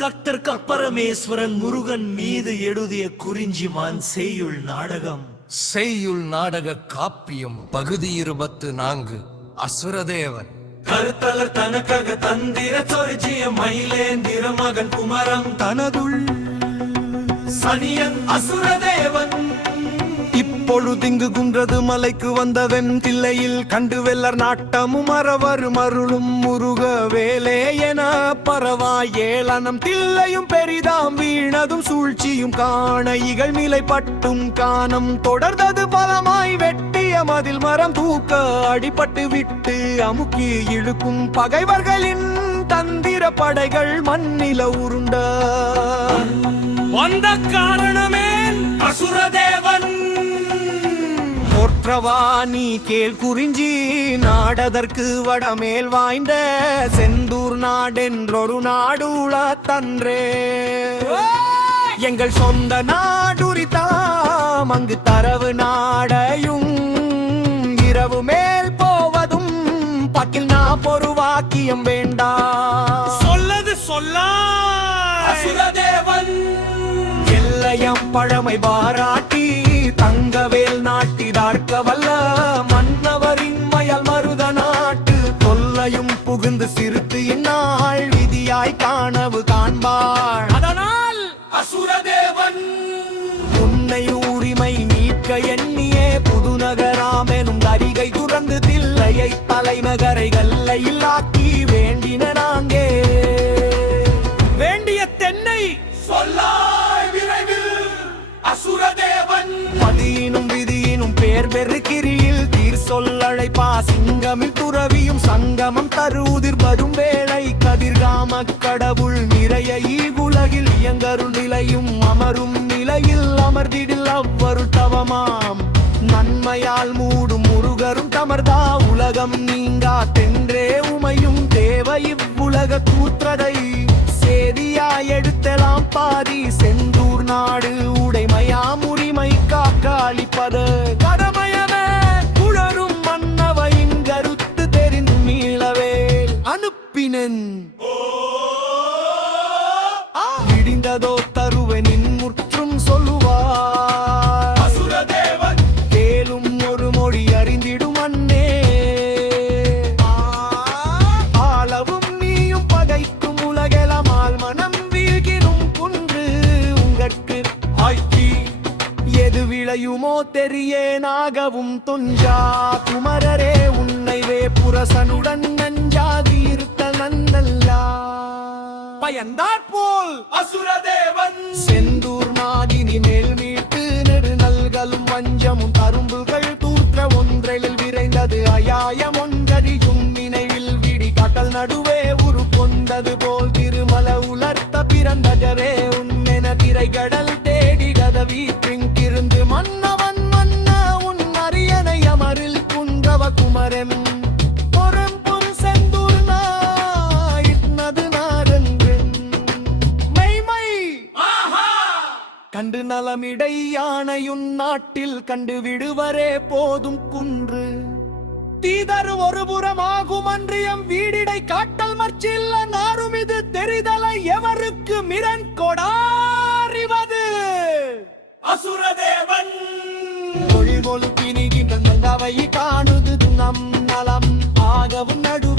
Doctor கப்பரமேஸ்வரன் Murugan மீது எழுதிய குறிஞ்சிமான் செய்யுள் நாடகம். செய்யுள் நாடக காப்பியம் பகுதி 24. அசுரதேவன். கருத்தலர் தனக்கக தந்திர சொரிஜிய மயிலேந்திர மகன் குமரம் தனதுள் சனியன் அசுரதேவன். இப்பொழுதிங்கு குன்றது மலைக்கு வந்தவன் தில்லையில் கண்டு வெல்லர் நாட்டமும் மறவர் மருளும் முருக வேலே என பரவாய் ஏளனம் தில்லையும் பெரிதாம் வீணதும் சூழ்ச்சியும் காண இகழ் நிலை பட்டும் காணம் தொடர்ந்தது பலமாய் வெட்டிய மதில் மரம் தூக்க அடிபட்டு விட்டு அமுக்கி இழுக்கும் பகைவர்களின் தந்திர படைகள் மண்ணில உருண்ட வந்த காரணமே அசுரதேவன். போற்றவாணி கேள் குறிஞ்சி நாடதற்கு வடமேல் வாய்ந்த செந்தூர் நாடென்றொரு நாடுள தன்றே எங்கள் சொந்த நாடுரித்தாம் அங்கு தரவு நாடையும் இரவு மேல் போவதும் பக்கில் பொரு வாக்கியம் வேண்டா சொல்லது சொல்ல அசுரதேவன். எல்லையம் பழமை பாராட்டி தங்கவேல் நாட்டிதார்க்க வல்ல மன்னவரின் மயல் மருத நாட்டு தொல்லையும் புகுந்து சிறுத்து இந்நாள் விதியாய் காணவு காண்பாள். அதனால் அசுரதேவன் உன்னை உரிமை மீட்க எண்ணியே புதுநகராமெனும் அரிகை துறந்து தில்லையை தலைநகரை கல்லையில் ஆக்கி வேண்டின நாங்கே வேண்டிய தென்னை சொல்லாய் விரைவில் அசுரதேவன். பதியினும் விதியினும் பேர் பெருக்கிரியில் தீர் சொல்லழைப்பா சிங்கமில் துறவியும் சங்கமம் தருதிர் வரும் வேளை கதிர்காம கடவுள் நிறைய ஈகுலகில் இயங்கருள் நிலையும் அமரும் நிலையில் அமர்ந்திடில் அவ்வருள் தவமாம் நன்மையால் மூடும் முருகரும் தமர்தா உலகம் நீங்கா தென்றே உமையும் தேவ இவ்வுலக கூற்றதை சேதியாய் எடுத்தலாம் பாதி செந்தூர் நாடு உடைமையாம் உரிமை காக்காளிப்பத கடமையன குழரும் மன்னவையின் கருத்து தெரிந்து மீளவே அனுப்பினன். விடிந்ததோ தருவனின் முற்றும் சொல்லுவார் அசுரதேவன். கேளும் ஒரு மொழி அறிந்திடும் அன்னே ஆளவும் நீயும் பகைக்கும் உலகெலமால் மனம் வீழ்கினும் குன்று உங்கட்கு ஆய்ச்சி எது விளையுமோ தெரியேனாகவும் துஞ்சா குமரரே உன்னை புரசனுடன் நஞ்சாகி இருத்த நன்னல்லா பயந்தாற் போல் அசுரதேவன். செந்தூர் நாடினி மேல் மீட்டு நெடு நல்களும் வஞ்சமும் தரும்புகள் தூற்ற ஒன்றெழில் விரைந்தது அயாயம் ஒன்றறியும் நினைவில் விடி கடல் நடுவே உரு கொண்டது போல் திருமல உலர்த்த பிறந்ததரே உன்னென திரைகடல் தேடி கதவீற்றிங்கிருந்து மன்னவன் மன்ன உன் அரியணை அமரில் குன்றவ குமரன் பொறம்பொரு செந்தூர் நாயிட்னது நாடென்றென் மெய்மை கண்டு நலமிடை யானையுன் நாட்டில் கண்டு விடுவரே போதும் குன்று தீதர் ஒருபுறமாகும் அன்றியம் வீடிடை காட்டல் மற்சில்ல நாரும் இது தெரிதலை எவருக்கு மிரன் கொடாரிவது அசுரதேவன். தொழில் ஒழுப்பினிகின்ற நங்கவை காணுது நம் நலம் ஆகவும் நடு